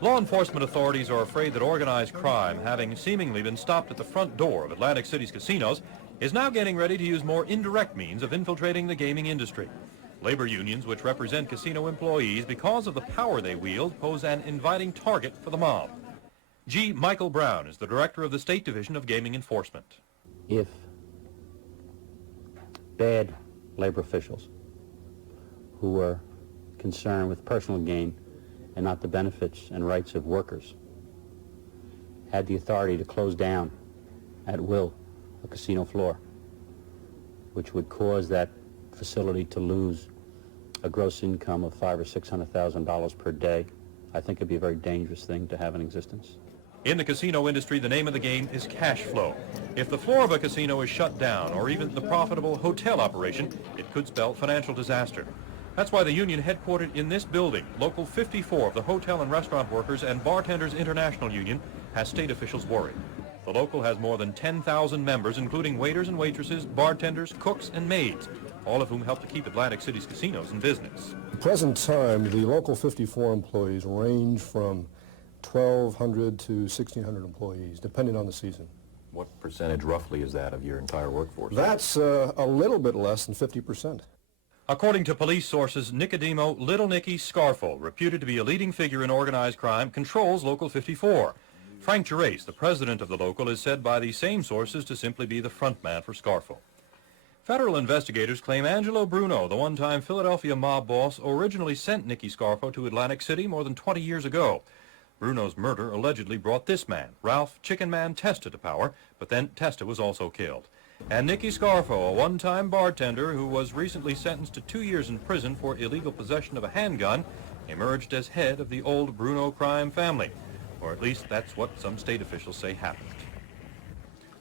Law enforcement authorities are afraid that organized crime, having seemingly been stopped at the front door of Atlantic City's casinos, is now getting ready to use more indirect means of infiltrating the gaming industry. Labor unions, which represent casino employees because of the power they wield, pose an inviting target for the mob. G. Michael Brown is the director of the State Division of Gaming Enforcement. If bad labor officials who are concerned with personal gain and not the benefits and rights of workers had the authority to close down at will a casino floor, which would cause that facility to lose a gross income of $500,000 or $600,000 per day, I think it'd be a very dangerous thing to have in existence. In the casino industry, the name of the game is cash flow. If the floor of a casino is shut down, or even the profitable hotel operation, it could spell financial disaster. That's why the union headquartered in this building, Local 54 of the Hotel and Restaurant Workers and Bartenders International Union, has state officials worried. The local has more than 10,000 members, including waiters and waitresses, bartenders, cooks, and maids, all of whom help to keep Atlantic City's casinos in business. At the present time, the Local 54 employees range from 1,200 to 1,600 employees, depending on the season. What percentage roughly is that of your entire workforce? That's a little bit less than 50%. According to police sources, Nicodemo Little Nicky Scarfo, reputed to be a leading figure in organized crime, controls Local 54. Frank Gerace, the president of the local, is said by these same sources to simply be the front man for Scarfo. Federal investigators claim Angelo Bruno, the one-time Philadelphia mob boss, originally sent Nicky Scarfo to Atlantic City more than 20 years ago. Bruno's murder allegedly brought this man, Ralph Chicken Man Testa, to power, but then Testa was also killed. And Nicky Scarfo, a one-time bartender who was recently sentenced to 2 years in prison for illegal possession of a handgun, emerged as head of the old Bruno crime family. Or at least that's what some state officials say happened.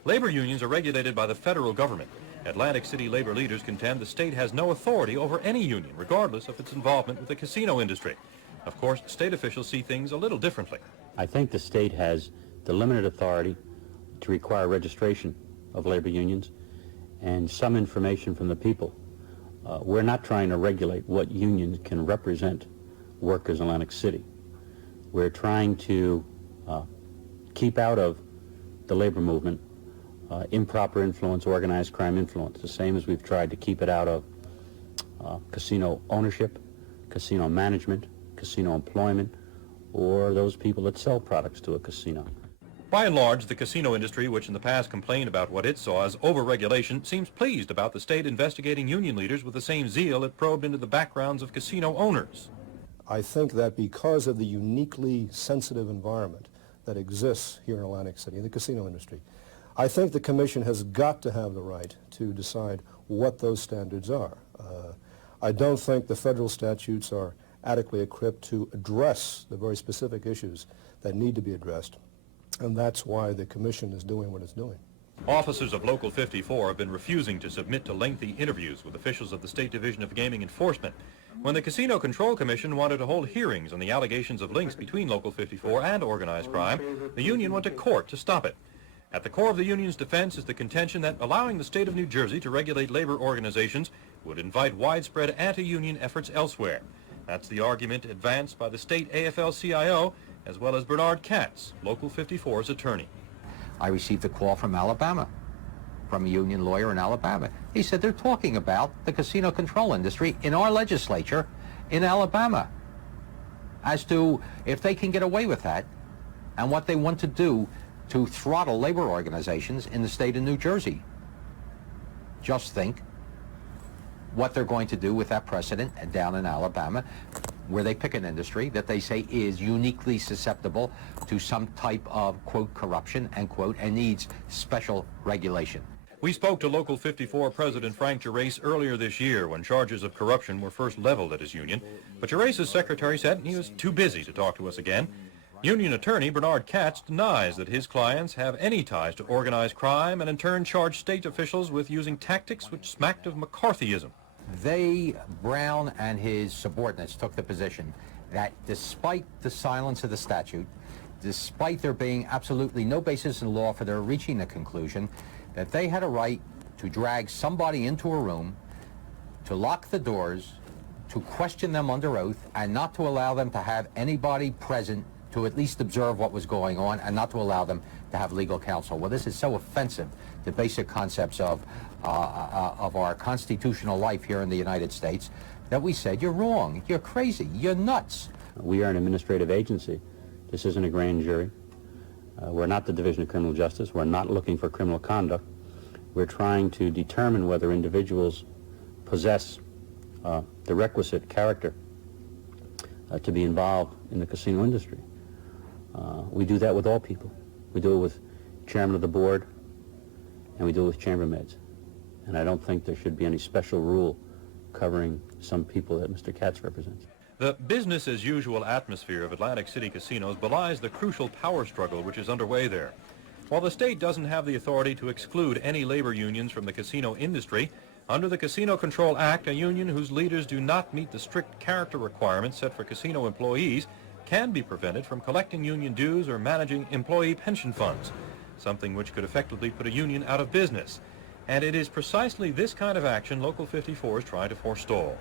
Labor unions are regulated by the federal government. Atlantic City labor leaders contend the state has no authority over any union, regardless of its involvement with the casino industry. Of course, state officials see things a little differently. I think the state has the limited authority to require registration of labor unions and some information from the people. We're not trying to regulate what unions can represent workers in Atlantic City. We're trying to keep out of the labor movement improper influence, organized crime influence, the same as we've tried to keep it out of casino ownership, casino management, casino employment, or those people that sell products to a casino. By and large, the casino industry, which in the past complained about what it saw as over-regulation, seems pleased about the state investigating union leaders with the same zeal it probed into the backgrounds of casino owners. I think that because of the uniquely sensitive environment that exists here in Atlantic City, in the casino industry, I think the Commission has got to have the right to decide what those standards are. I don't think the federal statutes are adequately equipped to address the very specific issues that need to be addressed, and that's why the Commission is doing what it's doing. Officers of Local 54 have been refusing to submit to lengthy interviews with officials of the State Division of Gaming Enforcement. When the Casino Control Commission wanted to hold hearings on the allegations of links between Local 54 and organized crime, the union went to court to stop it. At the core of the union's defense is the contention that allowing the state of New Jersey to regulate labor organizations would invite widespread anti-union efforts elsewhere. That's the argument advanced by the state AFL-CIO, as well as Bernard Katz, Local 54's attorney. I received a call from Alabama, from a union lawyer in Alabama. He said they're talking about the casino control industry in our legislature in Alabama as to if they can get away with that and what they want to do to throttle labor organizations in the state of New Jersey. Just think what they're going to do with that precedent down in Alabama, where they pick an industry that they say is uniquely susceptible to some type of, quote, corruption, end quote, and needs special regulation. We spoke to Local 54 President Frank Gerace earlier this year when charges of corruption were first leveled at his union, but Gerace's secretary said he was too busy to talk to us again. Union attorney Bernard Katz denies that his clients have any ties to organized crime and in turn charged state officials with using tactics which smacked of McCarthyism. They, Brown and his subordinates, took the position that despite the silence of the statute, despite there being absolutely no basis in law for their reaching a conclusion, that they had a right to drag somebody into a room, to lock the doors, to question them under oath and not to allow them to have anybody present to at least observe what was going on, and not to allow them to have legal counsel. Well, this is so offensive to basic concepts of our constitutional life here in the United States that we said, you're wrong, you're crazy, you're nuts. We are an administrative agency. This isn't a grand jury. We're not the Division of Criminal Justice. We're not looking for criminal conduct. We're trying to determine whether individuals possess the requisite character to be involved in the casino industry. We do that with all people. We do it with chairman of the board, and we do it with chambermaids. And I don't think there should be any special rule covering some people that Mr. Katz represents. The business-as-usual atmosphere of Atlantic City casinos belies the crucial power struggle which is underway there. While the state doesn't have the authority to exclude any labor unions from the casino industry, under the Casino Control Act, a union whose leaders do not meet the strict character requirements set for casino employees can be prevented from collecting union dues or managing employee pension funds, something which could effectively put a union out of business. And it is precisely this kind of action Local 54 is trying to forestall.